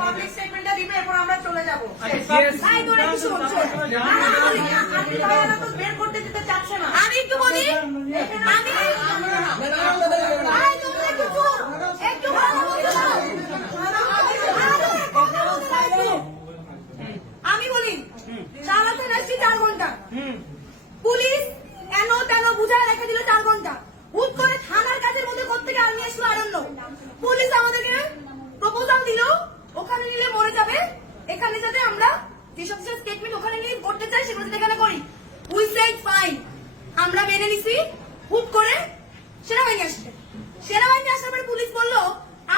Public স্টেটমেন্টটা দিবে, এরপর আমরা চলে যাব। বের করতে দিতে চাচ্ছে না। আমি একটু বলি, আমি বলি চালাতে আসছি 4 ঘন্টা, পুলিশ এন তেন বুঝায় রেখে দিল 4 ঘন্টা। হুট করে থানার কাজের মধ্যে কোত্থেকে আমি আসলো আরণ্য। পুলিশ আমাদেরকে প্রপোজাল দিল ওখানে নিলে মরে যাবে, এখানে যাতে আমরা যেসব স্টেটমেন্ট ওখানে নিয়ে করতে চাই সেগুলো যাতে এখানে করি। উই সেড ফাইন, আমরা মেনে নিছি। হুট করে সেনাবাহিনী আসছে, সেনাবাহিনী আসার পরে পুলিশ বললো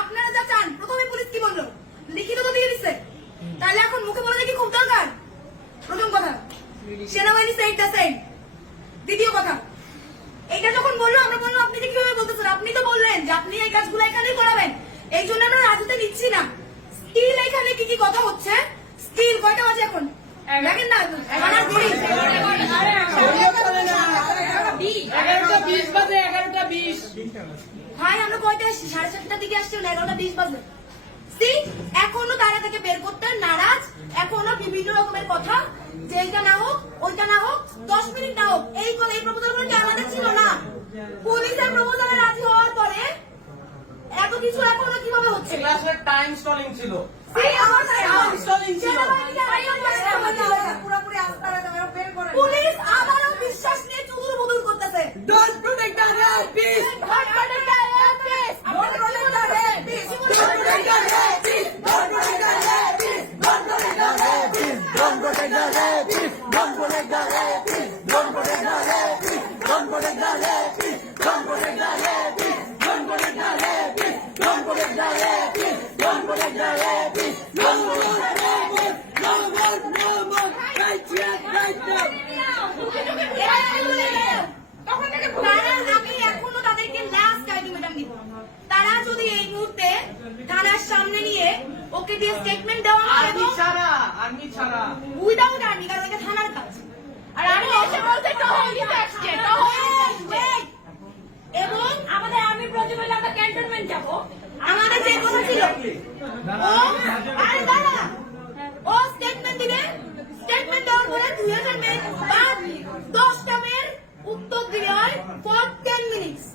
আপনারা যা চান। প্রথমে পুলিশ কি বললো, লিখিত তো দিয়ে দিচ্ছে, তাহলে এখন মুখে বলে কি খুব দরকার? প্রথম কথা, সেনাবাহিনী সেড দ্য সেম। দ্বিতীয় কথা, এটা যখন বললো আমরা বললাম আপনি যে কিভাবে বলতেছেন, আপনি তো বললেন যে আপনি এই কাজগুলো এখানেই করাবেন, এই জন্য আমরা রাজুতে নিচ্ছি না। স্টিল এখানে কি কি কথা হচ্ছে, স্টিল কয়টা বাজে এখন দেখেন না, 11:20 বাজে, 11:20। ভাই আমরা কয়টা আসছি, 7:30টার দিকে আসছি, 11:20 বাজে। এখনো তারা থেকে বের করতে নারাজ, এখনো বিভিন্ন রকমের কথা, যে এইটা না হোক ওইটা না হোক, 10 মিনিট না হোক। এই প্রপোজাল গুলো কি আমাদের ছিল না? পুলিশের প্রপোজালে রাজি হওয়ার পরে এত কিছু এখনো কিভাবে হচ্ছে? টাইম স্টলিং ছিল, পুলিশ আবারও বিশ্বাস নিয়ে চুদুর বুদুর করতেছে। Don't protect the rapists. Don't protect the rapists. Don't protect the rapists. Don't protect the rapists. Don't protect the rapists. Don't protect the rapists. Don't protect the rapists. Don't protect the rapists. Don't protect the rapists. Don't protect the rapists. Don't protect the rapists. Don't protect the rapists. Don't protect the rapists. Don't protect the rapists. No more rapists. No more. No more. Right here. Right now. আমি এখনো তাদেরকে last ultimatum দিব, তারা যদি এই মুহূর্তে থানার সামনে নিয়ে ওকে দিয়ে স্টেটমেন্ট দেওয়া হয় এবং আর্মি ছাড়া উইদাউট আর্মি, কারণ এটা থানার কাজ। আর আমি এসে বলতে এবং আমাদের আর্মি প্রয়োজন হলে আমরা ক্যান্টনমেন্ট যাব। আমাদের যে কথা ছিল ও স্টেটমেন্ট দিবে, স্টেটমেন্ট দেওয়ার পরে 2000 মিনিট বা 10টা মেয়ের উত্তর দিলে হয় ফর 10 মিনিটস।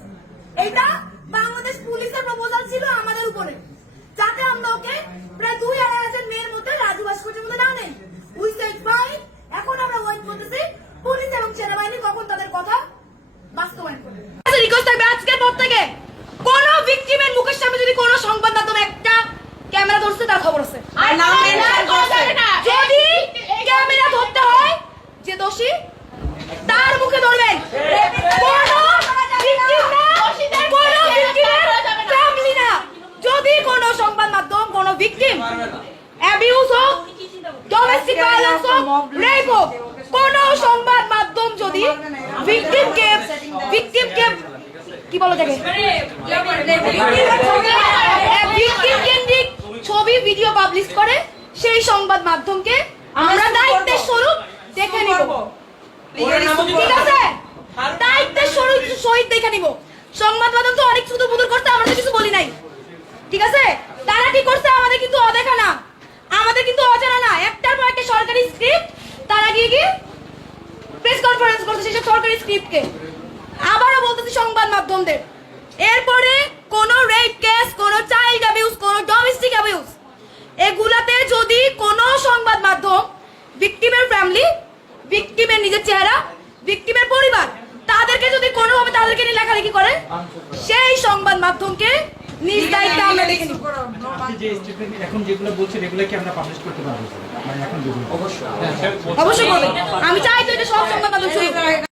এটা বাংলাদেশ পুলিশের প্রপোজাল ছিল আমাদের উপরে, যাতে আমরা ওকে প্রায় 2,500 মেয়ের মধ্যে রাজু ভাস্কর্যের মধ্যে না নেই। উই সেড ফাইন, এখন আমরা ওয়েট করতেছি পুলিশ এবং সেনাবাহিনী কখন তাদের কথা বাস্তবায়ন করবে। রিকোয়েস্ট থাকবে আজকের পর থেকে কোন ভিকটিমের মুখের সামনে যদি কোন সংবাদ মাধ্যম একটা ক্যামেরা ধরছে তার খবর আছে, যদি ক্যামেরা ধরতে হয় যে দোষী তার মুখে ধরবেন। যদি কোন সংবাদ মাধ্যম কোন ভিকটিম অ্যাবিউজ হোক, ডোমেস্টিক ভায়োলেন্স হোক, রেপ হোক, কোন সংবাদ মাধ্যম যদি ভিকটিমকে কি বলা যাবে ভিকটিম কেন্দ্রিক ছবি ভিডিও পাবলিশ করে, সেই সংবাদ মাধ্যমকে আমরা দায়িত্বের স্বরূপ দেখে নিব। ঠিক আছে, দায়িত্বের সহিত দেখে নিব। সংবাদ মাধ্যম তো অনেক শুধু বুদুর করতে, আমরা কিছু বলি নাই। ঠিক আছে, তারা কি করছে আমাদের কিন্তু অদেখা না, আমাদের কিন্তু অজানা না। একটার পর একটা সরকারি স্ক্রিপ্ট তারা গিয়ে প্রেস কনফারেন্স করছে সেসব সরকারি স্ক্রিপ্টকে। আবারও বলতেছি সংবাদ মাধ্যমদের, এরপরে কোন রেপ কেস, কোন চাইল্ড অ্যাবিউজ, কোন ডোমেস্টিক অ্যাবিউজ, এগুলাতে যদি কোন সংবাদ মাধ্যম ভিকটিমের ফ্যামিলি, ভিকটিমের নিজের চেহারা, ভিকটিমের পরিবার, তাদেরকে যদি কোনোভাবে তাদেরকে নিয়ে লেখালেখি করে, সেই সংবাদ মাধ্যমকে নিজ দায়িত্বে আমরা দেখে নিব। এখন যেগুলো বলছেন এগুলো কি আমরা পাবলিশ করতে পারবো? মানে এখন অবশ্যই করবে। আমি চাই তো এটা সব সংবাদ মাধ্যম